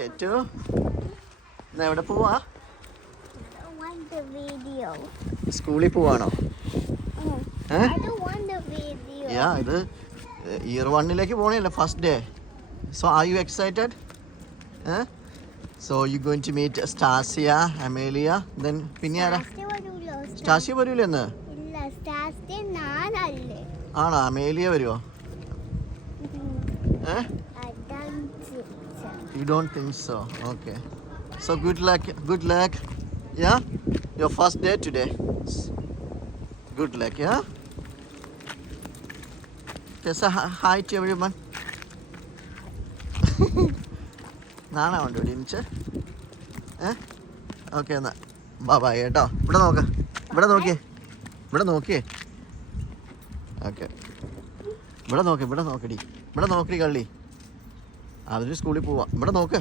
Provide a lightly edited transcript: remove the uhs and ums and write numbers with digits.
കേറ്റു എവിടെ പോവാ? സ്കൂളിൽ പോവാണോ? ഇത് ഇയർ 1 പോണേല്ലേ, first day. So are you excited? So you going to meet Stasia, Amelia, then പിന്നെ ആരാ? സ്റ്റാസിയ വരൂല എന്ന്? ആണോ? അമേലിയ വരുമോ? You don't think so? Okay. So good luck. Good luck. Yeah? Your first day today. Good luck, yeah? Just say hi to everyone. നാണ ഉണ്ട് ഇവിടെ ഇനിച്ച്. Okay എന്നാ by കേട്ടോ. ഇവിടെ നോക്കിയേ. ഓക്കെ, ഇവിടെ നോക്കടി. ഇവിടെ നോക്കടി കള്ളി. അതൊരു സ്കൂളിൽ പോവാ. ഇവിടെ നോക്ക്.